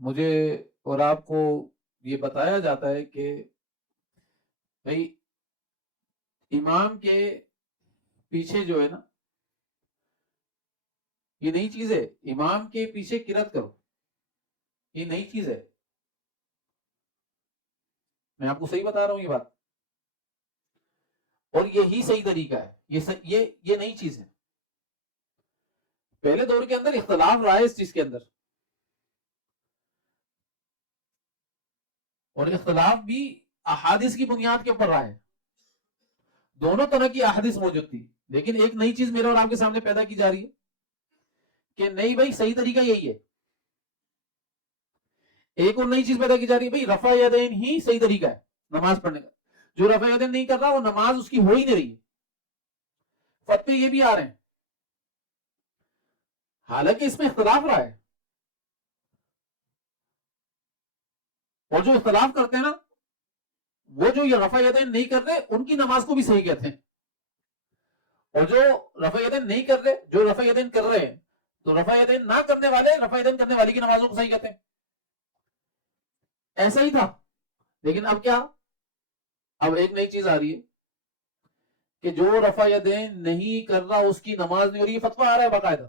مجھے اور آپ کو یہ بتایا جاتا ہے کہ بھائی امام کے پیچھے جو ہے نا، یہ نئی چیز ہے، امام کے پیچھے قرات کرو، یہ نئی چیز ہے، میں آپ کو صحیح بتا رہا ہوں یہ بات، اور یہی صحیح طریقہ ہے، یہ نئی چیز ہے۔ پہلے دور کے اندر اختلاف رہا ہے اس چیز کے اندر، اور اختلاف بھی احادیث کی بنیاد کے اوپر رہا ہے، دونوں طرح کی احادیث موجود تھی، لیکن ایک نئی چیز میرے اور آپ کے سامنے پیدا کی جا رہی ہے کہ نہیں بھائی صحیح طریقہ یہی ہے۔ ایک اور نئی چیز پیدا کی جا رہی ہے، بھائی رفع یدین ہی صحیح طریقہ ہے نماز پڑھنے کا، جو رفع یدین نہیں کر رہا وہ نماز اس کی ہو ہی نہیں رہی ہے۔ فتوے یہ بھی آ رہے ہیں، حالانکہ اس میں اختلاف رہا ہے، اور جو اختلاف کرتے ہیں نا، وہ جو یہ رفع یدین نہیں کر رہے ان کی نماز کو بھی صحیح کہتے ہیں، اور جو رفع یدین نہیں کر رہے، جو رفع یدین کر رہے ہیں، تو رفع یدین نہ کرنے والے رفع یدین کرنے والی کی نمازوں کو صحیح کہتے ہیں۔ ایسا ہی تھا، لیکن اب کیا، اب ایک نئی چیز آ رہی ہے کہ جو رفع یدین نہیں کر رہا اس کی نماز نہیں ہو رہی، یہ فتویٰ آ رہا ہے باقاعدہ۔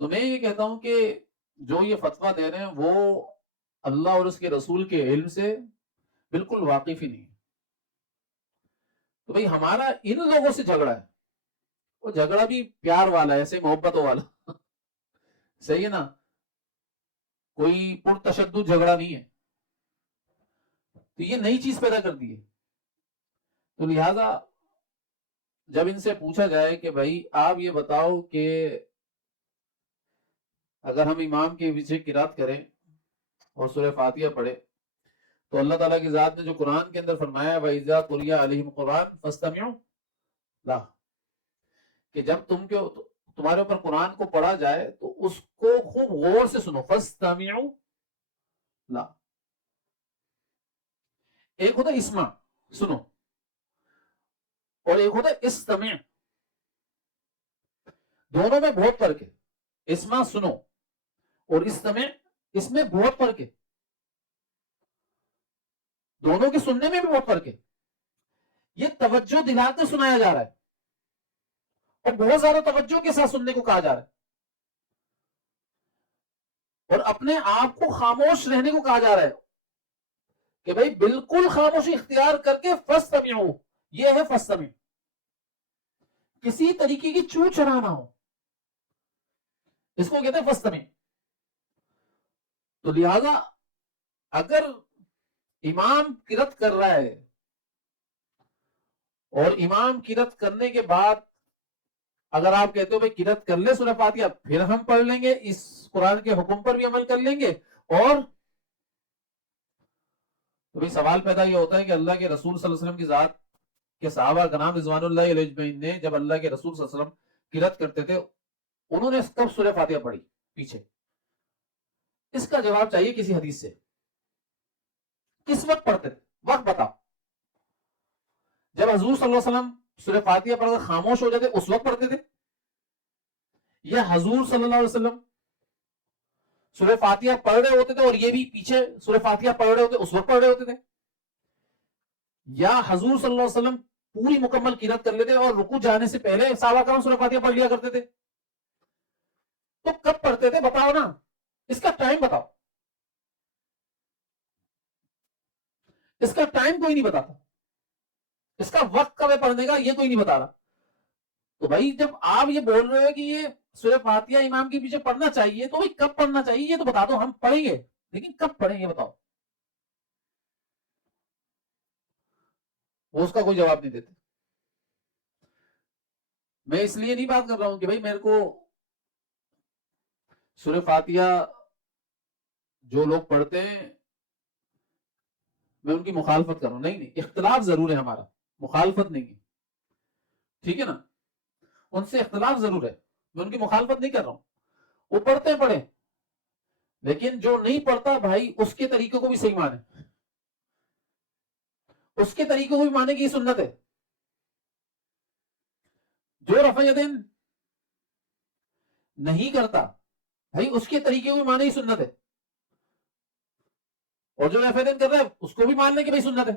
تو میں یہ کہتا ہوں کہ جو یہ فتویٰ دے رہے ہیں وہ اللہ اور اس کے رسول کے علم سے بالکل واقف ہی نہیں ہے۔ تو بھئی ہمارا ان لوگوں سے جھگڑا ہے، وہ جھگڑا بھی پیار والا ہے، ایسے محبتوں والا صحیح ہے نا، کوئی پرتشدد جھگڑا نہیں ہے۔ تو یہ نئی چیز پیدا کر دی ہے، تو لہذا جب ان سے پوچھا جائے کہ بھائی آپ یہ بتاؤ کہ اگر ہم امام کے پیچھے قرات کریں اور سورہ فاتحہ پڑھیں تو اللہ تعالیٰ کی ذات نے جو قرآن کے اندر فرمایا ہے وَإِذَا قُرِئَ عَلَيْهِمُ الْقُرْآنُ فَاسْتَمِعُوا لَهُ، کہ جب تمہارے اوپر قرآن کو پڑھا جائے تو اس کو خوب غور سے سنو، فَاسْتَمِعُوا لَهُ۔ ایک ہوتا ہے اسمع سنو، اور ایک ہوتا ہے استمع، دونوں میں بہت فرق ہے۔ اسمع سنو اور استمع، اس میں بہت فرق ہے، دونوں کے سننے میں بھی بہت فرق ہے۔ یہ توجہ دلا کر سنایا جا رہا ہے اور بہت زیادہ توجہ کے ساتھ سننے کو کہا جا رہا ہے، اور اپنے آپ کو خاموش رہنے کو کہا جا رہا ہے کہ بھائی بالکل خاموشی اختیار کر کے فاستمعوا، یہ ہے فاستمع، کسی طریقے کی چو چرا نہ ہو، اس کو کہتے ہیں فاستمع۔ تو لہذا اگر امام قرات کر رہا ہے اور امام قرات کرنے کے بعد اگر آپ کہتے ہو بھائی قرات کر لے سورہ فاتحہ پھر ہم پڑھ لیں گے، اس قرآن کے حکم پر بھی عمل کر لیں گے، اور تو بھائی سوال پیدا یہ ہوتا ہے کہ اللہ کے رسول صلی اللہ علیہ وسلم کی ذات کے صحابہ کرام رضوان اللہ علیہ اجمعین نے جب اللہ کے رسول صلی اللہ علیہ وسلم قرات کرتے تھے انہوں نے کب سورہ فاتحہ پڑھی پیچھے؟ اس کا جواب چاہیے کسی حدیث سے، کس وقت پڑھتے تھے، وقت بتاؤ۔ جب حضور صلی اللہ علیہ وسلم سورہ فاتحہ پڑھ کر خاموش ہو جاتے اس وقت پڑھتے تھے، یا حضور صلی اللہ علیہ وسلم سورہ فاتحہ پڑھ رہے ہوتے تھے اور یہ بھی پیچھے سورہ فاتحہ پڑھ رہے ہوتے اس وقت پڑھ رہے ہوتے تھے، یا حضور صلی اللہ علیہ وسلم پوری مکمل قرات کر لیتے اور رکوع جانے سے پہلے صحابہ کرام سورہ فاتحہ پڑھ لیا کرتے تھے؟ تو کب پڑھتے تھے بتاؤ نا، اس کا ٹائم بتاؤ، اس کا ٹائم کوئی نہیں بتاتا، اس کا وقت کب ہے پڑھنے کا یہ کوئی نہیں بتا رہا۔ تو بھائی جب آپ یہ بول رہے ہو کہ یہ سورہ فاتحہ امام کے پیچھے پڑھنا چاہیے تو بھائی کب پڑھنا چاہیے یہ تو بتا دو، ہم پڑھیں گے لیکن کب پڑھیں گے بتاؤ۔ وہ اس کا کوئی جواب نہیں دیتے۔ میں اس لیے نہیں بات کر رہا ہوں کہ بھائی میرے کو سورہ فاتحہ جو لوگ پڑھتے ہیں میں ان کی مخالفت کر رہا ہوں، نہیں، اختلاف ضرور ہے ہمارا، مخالفت نہیں ہے، ٹھیک ہے نا، ان سے اختلاف ضرور ہے، میں ان کی مخالفت نہیں کر رہا ہوں، وہ پڑھتے پڑھے، لیکن جو نہیں پڑھتا بھائی اس کے طریقوں کو بھی صحیح مانے، اس کے طریقوں کو بھی مانے کی سنت ہے۔ جو رفع یدین نہیں کرتا بھائی اس کے طریقے کو مانے ہی سنت ہے، اور جو رفع یدین کر رہا ہے اس کو بھی مان لیں کہ بھائی سنت ہے.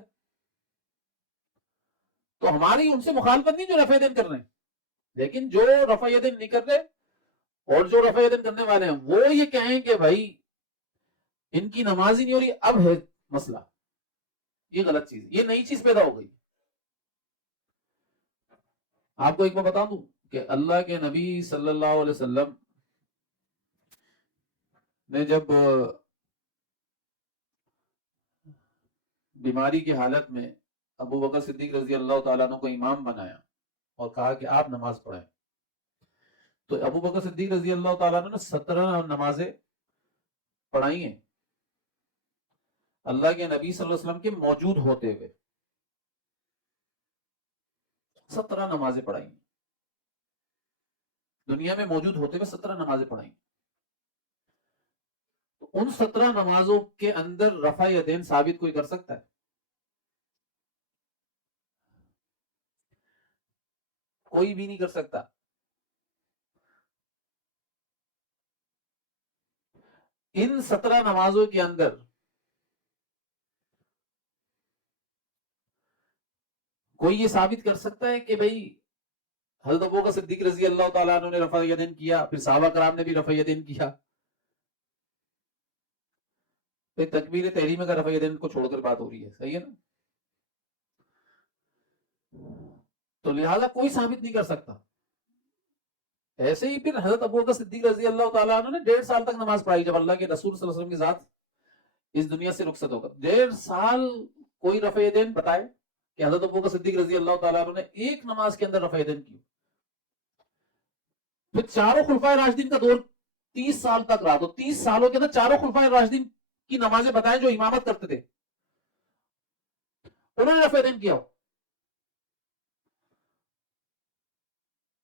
تو ہماری ان سے مخالفت نہیں جو رفع یدین کر رہے ہیں، لیکن جو رفع یدین نہیں کر رہے اور جو رفع یدین کرنے والے ہیں وہ یہ کہیں کہ بھائی ان کی نماز ہی نہیں ہو رہی، اب ہے مسئلہ. یہ غلط چیز، یہ نئی چیز پیدا ہو گئی. آپ کو ایک بات بتا دوں کہ اللہ کے نبی صلی اللہ علیہ وسلم نے جب بیماری کی حالت میں ابو بکر صدیق رضی اللہ تعالیٰ عنہ کو امام بنایا اور کہا کہ آپ نماز پڑھیں، تو ابو بکر صدیق رضی اللہ تعالیٰ عنہ نے 17 نمازیں پڑھائی ہیں اللہ کے نبی صلی اللہ علیہ وسلم کے موجود ہوتے ہوئے. 17 نمازیں پڑھائی ہیں دنیا میں موجود ہوتے ہوئے، 17 نمازیں پڑھائی. تو ان 17 نمازوں کے اندر رفع یدین ثابت کوئی کر سکتا ہے؟ کوئی بھی نہیں کر سکتا. ان 17 نمازوں کے اندر کوئی یہ ثابت کر سکتا ہے کہ بھئی حضرت ابوبکر صدیق رضی اللہ تعالیٰ عنہ نے رفع یدین کیا، پھر صحابہ کرام نے بھی رفع یدین کیا؟ پھر تکبیر تحریمہ کا رفع یدین کو چھوڑ کر بات ہو رہی ہے، صحیح ہے نا؟ تو لہذا کوئی ثابت نہیں کر سکتا. ایسے ہی پھر حضرت ابوبکر صدیق رضی اللہ تعالیٰ عنہ نے 1.5 سال تک نماز پڑھائی جب اللہ کے رسول صلی اللہ علیہ وسلم کی ذات اس دنیا سے رخصت ہوگا. 1.5 سال کوئی رفع یدین بتائے کہ حضرت ابوبکر صدیق رضی اللہ تعالیٰ عنہ نے ایک نماز کے اندر رفع یدین کی. پھر چاروں خلفائے راشدین کا دور 30 سال تک رہا، تو 30 سالوں کے اندر چاروں خلفائے راشدین کی نمازیں بتائیں جو امامت کرتے تھے، انہوں نے رفع یدین کیا.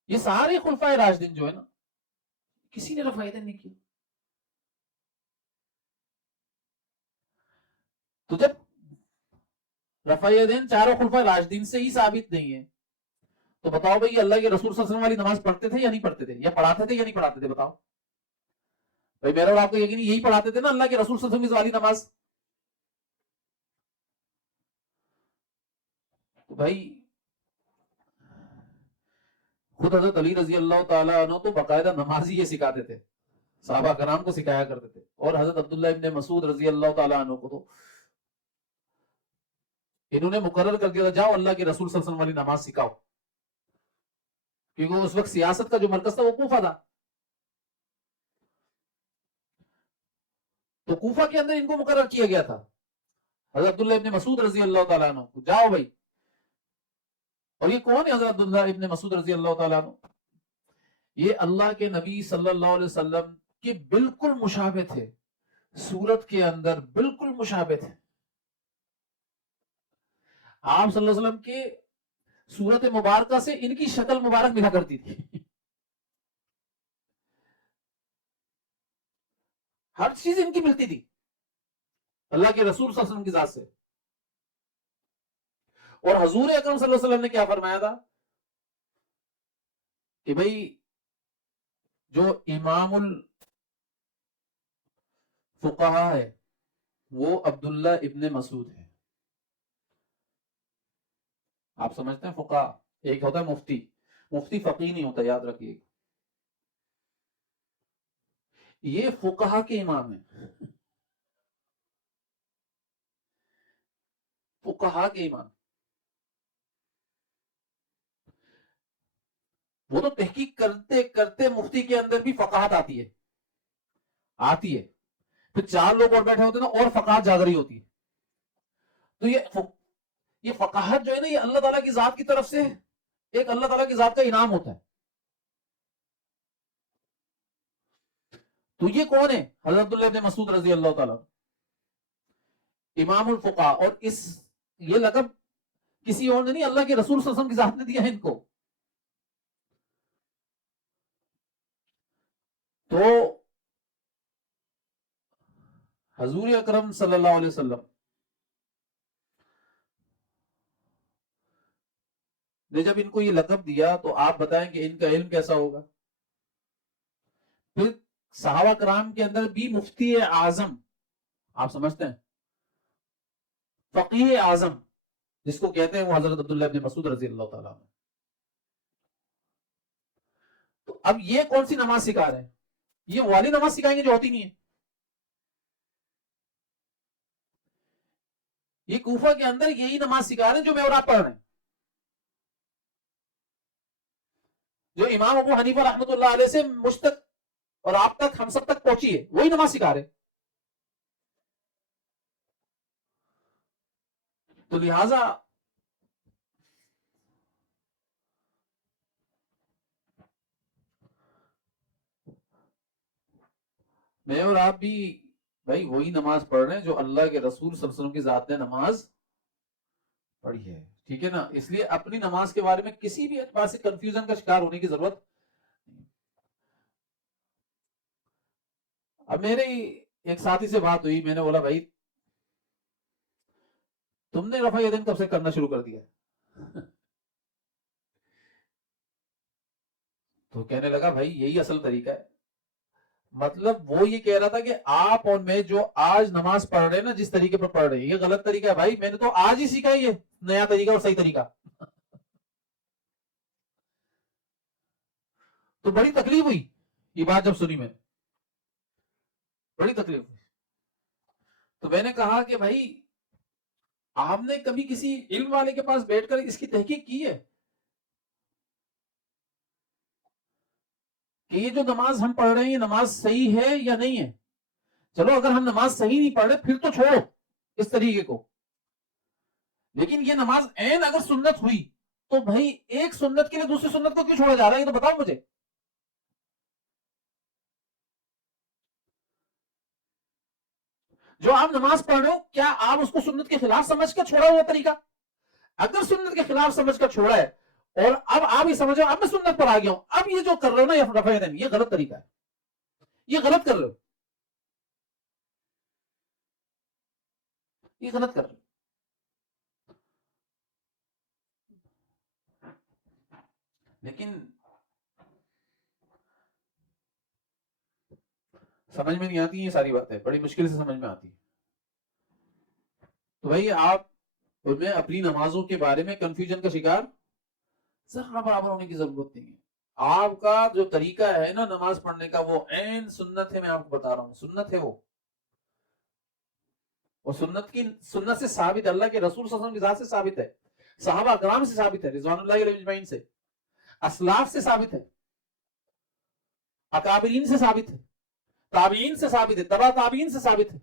یہ سارے خلفائے راشدین جو ہے نا کسی نے رفع یدین نہیں کیا. تو جب رفع یدین چاروں خلفائے راشدین سے ہی ثابت نہیں ہے تو بتاؤ بھائی اللہ کے رسول صلی اللہ علیہ وسلم والی نماز پڑھتے تھے یا نہیں پڑھتے تھے، یا پڑھاتے تھے یا نہیں پڑھاتے تھے؟ بتاؤ بھائی، میرا اور آپ کو یقین یہی پڑھاتے تھے نا اللہ کے رسول صلی اللہ علیہ وسلم والی نماز. تو بھائی خود حضرت علی رضی اللہ تعالیٰ عنہ تو باقاعدہ نماز ہی یہ سکھاتے تھے، صحابہ کرام کو سکھایا کرتے تھے، اور حضرت عبداللہ ابن مسعود رضی اللہ تعالیٰ عنہ کو تو انہوں نے مقرر کر دیا تھا جاؤ اللہ کے رسول صلی اللہ علیہ وسلم والی نماز سکھاؤ، کیونکہ اس وقت سیاست کا جو مرکز تھا وہ کوفہ تھا. تو کوفہ کے اندر ان کو مقرر کیا گیا تھا حضرت عبداللہ ابن مسعود رضی اللہ تعالیٰ عنہ کو، جاؤ بھائی. اور یہ کون ہے حضرت عبداللہ ابن مسعود رضی اللہ تعالیٰ عنہ؟ یہ اللہ کے نبی صلی اللہ علیہ وسلم کے بالکل مشابہ تھے، صورت کے اندر بالکل مشابہ تھے. آپ صلی اللہ علیہ وسلم کے صورت مبارکہ سے ان کی شکل مبارک ملا کرتی تھی. ہر چیز ان کی ملتی تھی اللہ کے رسول صلی اللہ علیہ وسلم کی ذات سے. اور حضور اکرم صلی اللہ علیہ وسلم نے کیا فرمایا تھا کہ بھئی جو امام الفقہا ہے وہ عبداللہ ابن مسعود ہے. آپ سمجھتے ہیں فقہا ایک ہوتا ہے مفتی، مفتی فقیہ نہیں ہوتا، یاد رکھیے. یہ فقہا کے امام ہیں، فقہا کے امام. وہ تو تحقیق کرتے کرتے مفتی کے اندر بھی فقاہت آتی ہے. پھر 4 لوگ اور بیٹھے ہوتے ہیں نا اور فقاہت جاگ رہی ہوتی ہے. تو یہ فقاہت جو ہے نا یہ اللہ تعالیٰ کی ذات کی طرف سے ایک اللہ تعالیٰ کی ذات کا انعام ہوتا ہے. تو یہ کون ہے؟ حضرت عبداللہ ابن مسعود رضی اللہ تعالیٰ امام الفقہ. اور یہ لقب کسی اور نے نہیں، اللہ کے رسول صلی اللہ علیہ وسلم کی ذات نے دیا ہے ان کو. تو حضور اکرم صلی اللہ علیہ وسلم نے جب ان کو یہ لقب دیا تو آپ بتائیں کہ ان کا علم کیسا ہوگا. پھر صحابہ کرام کے اندر بھی مفتی اعظم، آپ سمجھتے ہیں، فقیہ اعظم جس کو کہتے ہیں، وہ حضرت عبداللہ ابن مسعود رضی اللہ تعالیٰ عنہ۔ تو اب یہ کون سی نماز سکھا رہے ہیں؟ یہ والی نماز سکھائیں گے جو ہوتی نہیں ہے۔ یہ کوفہ کے اندر یہی نماز سکھا رہے ہیں جو میں اور آپ پڑھ رہے ہیں، جو امام ابو حنیفہ رحمۃ اللہ علیہ سے مجھ تک اور آپ تک، ہم سب تک پہنچی ہے، وہی نماز سکھا رہے ہیں۔ تو لہذا میں اور آپ بھی بھائی وہی نماز پڑھ رہے ہیں جو اللہ کے رسول صلی اللہ علیہ وسلم کی ذات نے نماز پڑھی ہے، ٹھیک ہے نا؟ اس لیے اپنی نماز کے بارے میں کسی بھی اعتبار سے کنفیوژن کا شکار ہونے کی ضرورت نہیں۔ اب میرے ایک ساتھی سے بات ہوئی، میں نے بولا بھائی تم نے رفع یدین کب سے کرنا شروع کر دیا؟ تو کہنے لگا بھائی یہی اصل طریقہ ہے۔ مطلب وہ یہ کہہ رہا تھا کہ آپ اور میں جو آج نماز پڑھ رہے ہیں نا، جس طریقے پر پڑھ رہے ہیں، یہ غلط طریقہ ہے بھائی، میں نے تو آج ہی سیکھا یہ نیا طریقہ اور صحیح طریقہ۔ تو بڑی تکلیف ہوئی یہ بات جب سنی، میں بڑی تکلیف ہوئی۔ تو میں نے کہا کہ بھائی آپ نے کبھی کسی علم والے کے پاس بیٹھ کر اس کی تحقیق کی ہے کہ یہ جو نماز ہم پڑھ رہے ہیں یہ نماز صحیح ہے یا نہیں ہے؟ چلو اگر ہم نماز صحیح نہیں پڑھ رہے پھر تو چھوڑو اس طریقے کو، لیکن یہ نماز عین اگر سنت ہوئی تو بھائی ایک سنت کے لیے دوسری سنت کو کیوں چھوڑا جا رہا ہے؟ یہ تو بتاؤ مجھے۔ جو آپ نماز پڑھ رہے ہو کیا آپ اس کو سنت کے خلاف سمجھ کر چھوڑا ہوا طریقہ؟ اگر سنت کے خلاف سمجھ کر چھوڑا ہے اور اب آپ یہ سمجھو اب میں سنت پر آ گیا ہوں، اب یہ جو کر رہے ہو نا یہ رفع یدین، یہ غلط طریقہ ہے، یہ غلط کر رہے ہو، یہ غلط کر رہے ہو۔ لیکن سمجھ میں نہیں آتی یہ ساری باتیں، بڑی مشکل سے سمجھ میں آتی ہے۔ تو بھائی آپ میں اپنی نمازوں کے بارے میں کنفیوژن کا شکار ذرا برابر ہونے کی ضرورت نہیں ہے۔ آپ کا جو طریقہ ہے نا نماز پڑھنے کا وہ عین سنت ہے، میں آپ کو بتا رہا ہوں سنت ہے وہ، اور سنت سے ثابت ہے، اللہ کے رسول صلی اللہ علیہ وسلم کی ذات سے ثابت ہے، صحابہ کرام سے ثابت ہے رضوان اللہ علیہ اجمعین سے، اسلاف سے ثابت ہے، اکابرین سے ثابت ہے، تابعین سے ثابت ہے، تبع تابعین سے ثابت ہے۔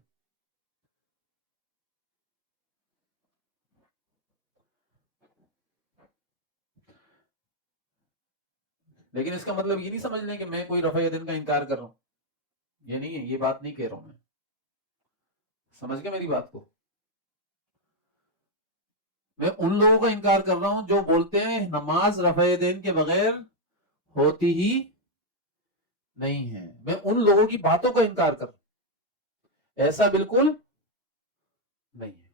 لیکن اس کا مطلب یہ نہیں سمجھ لیں کہ میں کوئی رفع یدین کا انکار کر رہا ہوں، یہ نہیں ہے، یہ بات نہیں کہہ رہا ہوں میں، سمجھ گئے میری بات کو؟ میں ان لوگوں کا انکار کر رہا ہوں جو بولتے ہیں نماز رفع یدین کے بغیر ہوتی ہی نہیں ہے، میں ان لوگوں کی باتوں کا انکار کر رہا ہوں، ایسا بالکل نہیں ہے۔